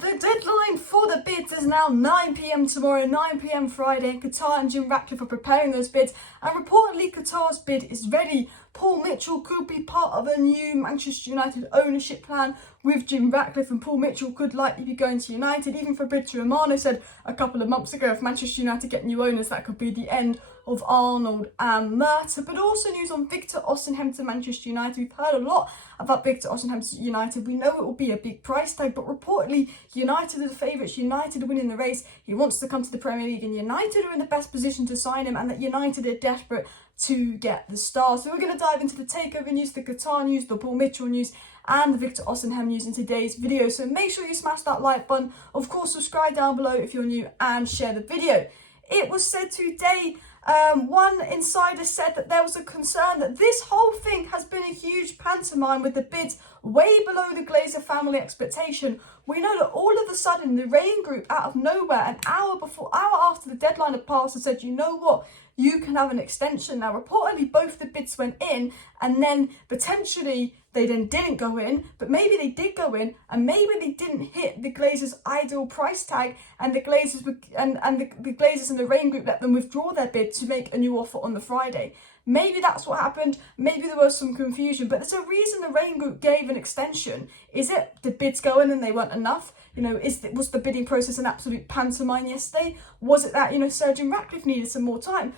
The deadline for the bids is now 9 p.m. tomorrow, 9 p.m. Friday, and Qatar and Jim Ratcliffe are preparing those bids, and reportedly Qatar's bid is ready. Paul Mitchell could be part of a new Manchester United ownership plan with Jim Ratcliffe, and Paul Mitchell could likely be going to United. Even Fabrizio Romano said a couple of months ago, if Manchester United get new owners, that could be the end of Arnold and Murta. But also news on Victor Osimhen to Manchester United. We've heard a lot about Victor Osimhen to United. We know it will be a big price tag, but reportedly United are the favourites. United are winning the race. He wants to come to the Premier League, and United are in the best position to sign him, and that United are desperate to get the star. So we're going to dive into the takeover news, the Qatar news, the Paul Mitchell news, and the Victor Osimhen news in today's video. So make sure you smash that like button. Of course, subscribe down below if you're new, and share the video. It was said today, one insider said that there was a concern that this whole thing has been a huge pantomime with the bids way below the Glazer family expectation. We know that all of a sudden the Rain Group, out of nowhere, an hour after the deadline had passed, had said, you know what, you can have an extension. Now, reportedly, both the bids went in, and then potentially they then didn't go in, but maybe they did go in, and maybe they didn't hit the Glazers' ideal price tag, and the Glazers the Glazers and the Rain Group let them withdraw their bid to make a new offer on the Friday. Maybe that's what happened. Maybe there was some confusion, but there's a reason the Rain Group gave an extension. Is it the bids go in and they weren't enough? You know, was the bidding process an absolute pantomime yesterday? Was it that, Sir Jim Ratcliffe needed some more time?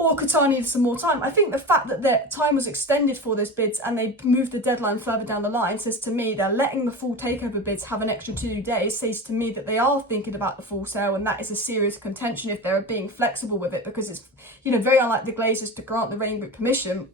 Or Qatar needed some more time? I think the fact that their time was extended for those bids and they moved the deadline further down the line says to me they're letting the full takeover bids have an extra 2 days, says to me that they are thinking about the full sale, and that is a serious contention if they're being flexible with it, because it's, very unlike the Glazers to grant the Rain Group permission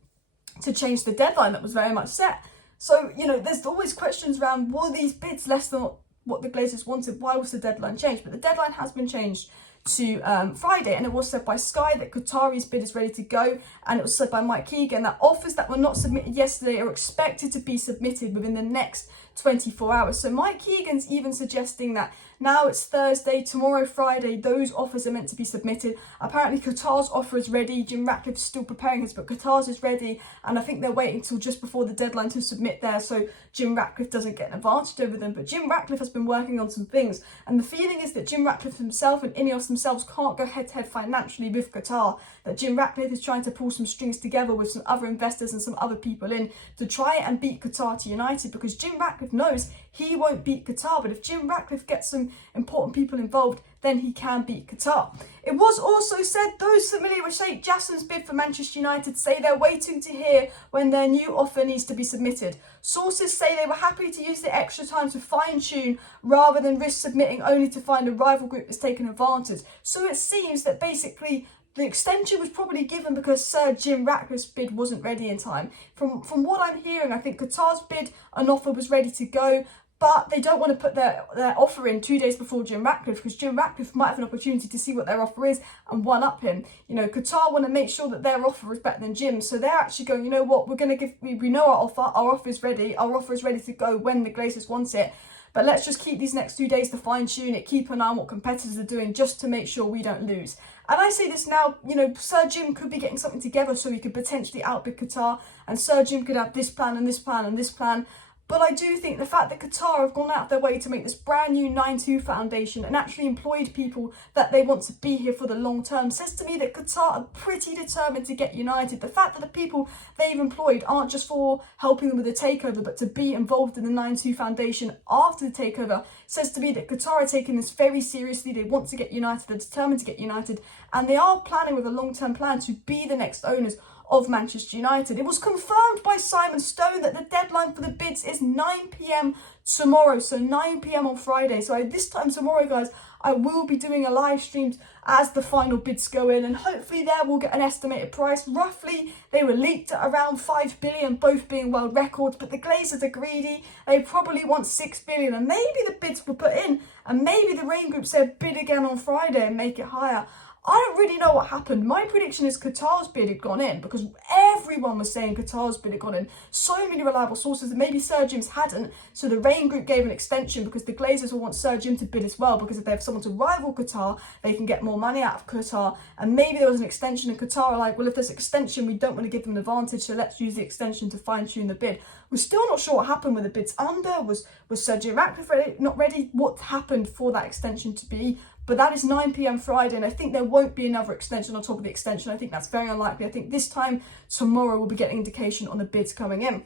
to change the deadline that was very much set. So, there's always questions around, were these bids less than what the Glazers wanted? Why was the deadline changed? But the deadline has been changed to Friday, and it was said by Sky that Qatari's bid is ready to go, and it was said by Mike Keegan that offers that were not submitted yesterday are expected to be submitted within the next 24 hours. So Mike Keegan's even suggesting that now it's Thursday, tomorrow Friday, those offers are meant to be submitted. Apparently Qatar's offer is ready. Jim Ratcliffe's still preparing his, but Qatar's is ready, and I think they're waiting till just before the deadline to submit theirs, so Jim Ratcliffe doesn't get an advantage over them. But Jim Ratcliffe has been working on some things, and the feeling is that Jim Ratcliffe himself and INNEOS themselves can't go head to head financially with Qatar, that Jim Ratcliffe is trying to pull some strings together with some other investors and some other people in to try and beat Qatar to United, because Jim Ratcliffe knows he won't beat Qatar, but if Jim Ratcliffe gets some important people involved, then he can beat Qatar. It was also said those familiar with Sheikh Jassim's bid for Manchester United say they're waiting to hear when their new offer needs to be submitted. Sources say they were happy to use the extra time to fine-tune rather than risk submitting only to find a rival group that's taken advantage. So it seems that basically the extension was probably given because Sir Jim Ratcliffe's bid wasn't ready in time. From what I'm hearing, I think Qatar's bid and offer was ready to go, but they don't want to put their offer in 2 days before Jim Ratcliffe, because Jim Ratcliffe might have an opportunity to see what their offer is and one-up him. Qatar want to make sure that their offer is better than Jim's, so they're actually going, you know what, we're going to we know our offer is ready to go when the Glazers want it, but let's just keep these next 2 days to fine-tune it, keep an eye on what competitors are doing, just to make sure we don't lose. And I say this now, Sir Jim could be getting something together so he could potentially outbid Qatar, and Sir Jim could have this plan and this plan and this plan. But I do think the fact that Qatar have gone out of their way to make this brand new 9-2 foundation and actually employed people that they want to be here for the long term says to me that Qatar are pretty determined to get United. The fact that the people they've employed aren't just for helping them with the takeover, but to be involved in the 9-2 foundation after the takeover says to me that Qatar are taking this very seriously. They want to get United, they're determined to get United, and they are planning with a long-term plan to be the next owners of Manchester United. It was confirmed by Simon Stone that the deadline for the bids is 9 p.m. tomorrow, so 9 p.m. on Friday. So this time tomorrow, guys, I will be doing a live stream as the final bids go in, and hopefully there we'll get an estimated price. Roughly, they were leaked at around 5 billion, both being world records, but the Glazers are greedy. They probably want 6 billion, and maybe the bids were put in, and maybe the Rain Group said bid again on Friday and make it higher. I don't really know what happened. My prediction is Qatar's bid had gone in, because everyone was saying Qatar's bid had gone in. So many reliable sources, and maybe Sir Jim's hadn't. So the Rain Group gave an extension because the Glazers will want Sir Jim to bid as well, because if they have someone to rival Qatar, they can get more money out of Qatar. And maybe there was an extension, and Qatar are like, well, if there's an extension, we don't want to give them an advantage, so let's use the extension to fine-tune the bid. We're still not sure what happened with the bids under. Was Sir Jim Ratcliffe not ready? What happened for that extension to be? But that is 9 p.m. Friday, and I think there won't be another extension on top of the extension. I think that's very unlikely. I think this time tomorrow we'll be getting indication on the bids coming in.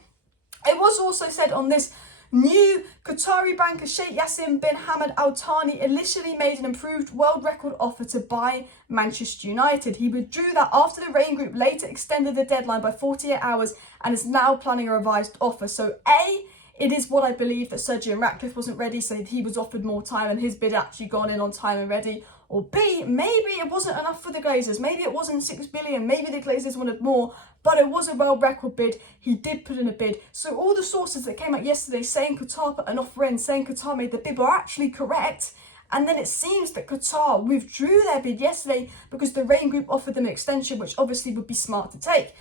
It was also said on this new Qatari banker Sheikh Yassin bin Hamad Al-Thani initially made an improved world record offer to buy Manchester United. He withdrew that after the Rain Group later extended the deadline by 48 hours and is now planning a revised offer. So A, it is what I believe, that Sir Jim Ratcliffe wasn't ready, so he was offered more time and his bid actually gone in on time and ready. Or B, maybe it wasn't enough for the Glazers. Maybe it wasn't 6 billion. Maybe the Glazers wanted more, but it was a world record bid. He did put in a bid. So all the sources that came out yesterday saying Qatar put an offer in, saying Qatar made the bid, were actually correct. And then it seems that Qatar withdrew their bid yesterday because the Rain Group offered them an extension, which obviously would be smart to take.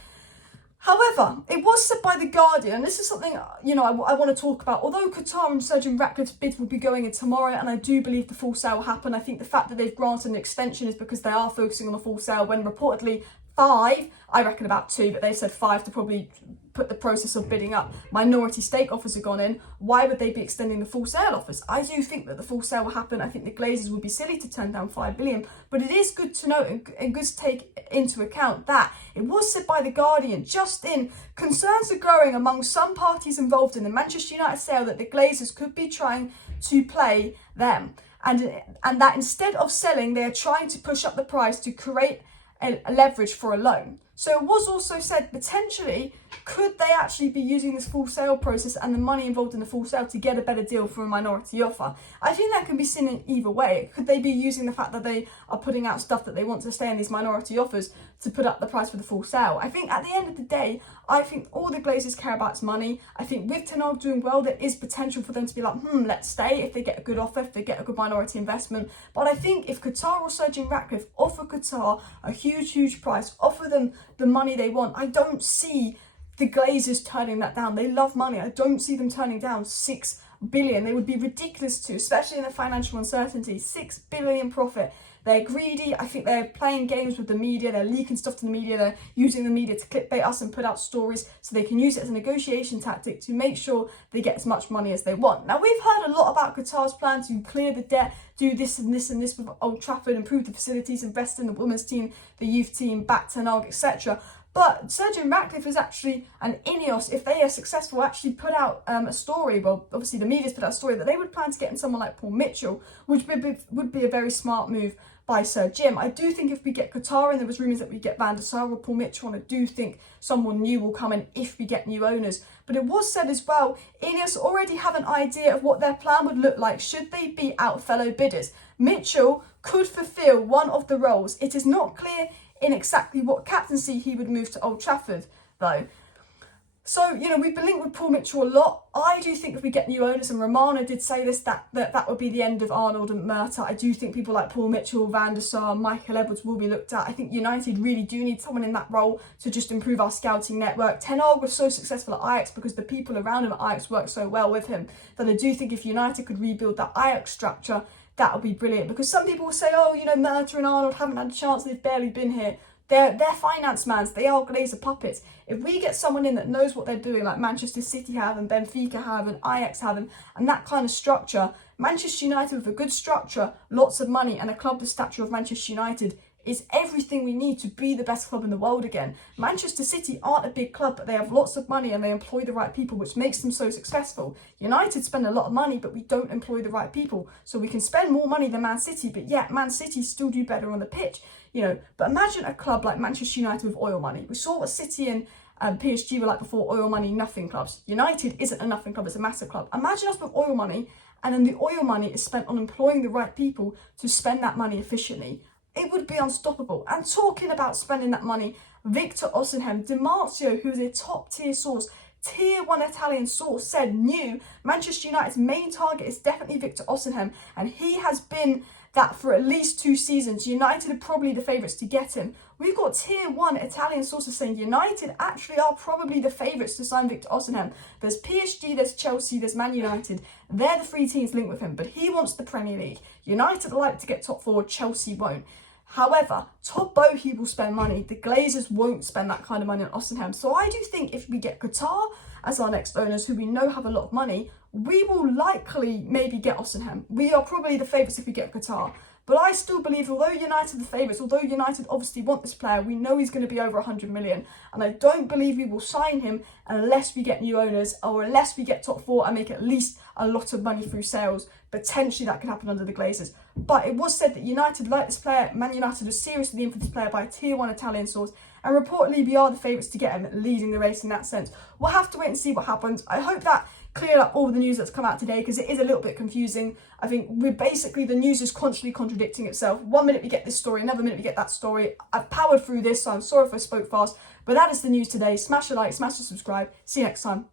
However, it was said by The Guardian, and this is something, I want to talk about. Although Qatar and Sir Jim Ratcliffe's bids will be going in tomorrow, and I do believe the full sale will happen, I think the fact that they've granted an extension is because they are focusing on the full sale, when reportedly 5, I reckon about 2, but they said 5 to probably put the process of bidding up. Minority stake offers have gone in. Why would they be extending the full sale offers? I do think that the full sale will happen. I think the Glazers would be silly to turn down 5 billion, but it is good to note and good to take into account that it was said by The Guardian just in, concerns are growing among some parties involved in the Manchester United sale that the Glazers could be trying to play them, and that instead of selling, they are trying to push up the price to create a leverage for a loan. So it was also said, potentially, could they actually be using this full sale process and the money involved in the full sale to get a better deal for a minority offer? I think that can be seen in either way. Could they be using the fact that they are putting out stuff that they want to stay in these minority offers to put up the price for the full sale? I think at the end of the day, I think all the Glazers care about is money. I think with Ten Hag doing well, there is potential for them to be like, let's stay if they get a good offer, if they get a good minority investment. But I think if Qatar or Sir Jim Ratcliffe offer Qatar a huge price, offer them the money they want, I don't see the Glazers turning that down. They love money. I don't see them turning down 6 billion. They would be ridiculous to, especially in the financial uncertainty. 6 billion profit. They're greedy. I think they're playing games with the media. They're leaking stuff to the media. They're using the media to clickbait us and put out stories so they can use it as a negotiation tactic to make sure they get as much money as they want. Now, we've heard a lot about Qatar's plan to clear the debt, do this and this and this with Old Trafford, improve the facilities, invest in the women's team, the youth team, back Ten Hag, etc. But Sir Jim Ratcliffe is actually, and INNEOS, if they are successful, actually put out a story, well, obviously the media's put out a story, that they would plan to get in someone like Paul Mitchell, which would be a very smart move by Sir Jim. I do think if we get Qatar, and there was rumours that we get Van der Sar or Paul Mitchell, and I do think someone new will come in if we get new owners. But it was said as well, INNEOS already have an idea of what their plan would look like should they beat out fellow bidders. Mitchell could fulfil one of the roles. It is not clear in exactly what captaincy he would move to Old Trafford, though. So, we've been linked with Paul Mitchell a lot. I do think if we get new owners, and Romano did say this, that would be the end of Arnold and Murta. I do think people like Paul Mitchell, Van der Sar, Michael Edwards will be looked at. I think United really do need someone in that role to just improve our scouting network. Ten Hag was so successful at Ajax because the people around him at Ajax worked so well with him, that I do think if United could rebuild that Ajax structure, that would be brilliant. Because some people will say, Murta and Arnold haven't had a chance, they've barely been here. They're finance mans, they are Glazer puppets. If we get someone in that knows what they're doing, like Manchester City have and Benfica have and Ajax have, and that kind of structure, Manchester United with a good structure, lots of money, and a club the stature of Manchester United is everything we need to be the best club in the world again. Manchester City aren't a big club, but they have lots of money and they employ the right people, which makes them so successful. United spend a lot of money, but we don't employ the right people. So we can spend more money than Man City, but yet Man City still do better on the pitch. But imagine a club like Manchester United with oil money. We saw what City and PSG were like before oil money, nothing clubs. United isn't a nothing club, it's a massive club. Imagine us with oil money, and then the oil money is spent on employing the right people to spend that money efficiently. It would be unstoppable. And talking about spending that money, Victor Osimhen, Dimarzio, who is a top tier source, tier 1 Italian source, said Manchester United's main target is definitely Victor Osimhen, and he has been that for at least 2 seasons. United are probably the favourites to get him. We've got tier 1 Italian sources saying United actually are probably the favourites to sign Victor Osimhen. There's PSG, there's Chelsea, there's Man United. They're the 3 teams linked with him, but he wants the Premier League. United like to get top 4, Chelsea won't. However, Todd Boehly will spend money. The Glazers won't spend that kind of money on Osimhen. So I do think if we get Qatar as our next owners, who we know have a lot of money, we will likely maybe get Osimhen. We are probably the favourites if we get Qatar. But I still believe, although United are the favourites, although United obviously want this player, we know he's going to be over 100 million. And I don't believe we will sign him unless we get new owners or unless we get top four and make at least a lot of money through sales. Potentially that could happen under the Glazers. But it was said that United like this player. Man United was seriously in for this player by a tier 1 Italian source. And reportedly we are the favourites to get him, leading the race in that sense. We'll have to wait and see what happens. I hope that cleared up all the news that's come out today, because it is a little bit confusing. I think the news is constantly contradicting itself. 1 minute we get this story, another minute we get that story. I've powered through this, so I'm sorry if I spoke fast. But that is the news today. Smash a like, smash a subscribe. See you next time. Bye.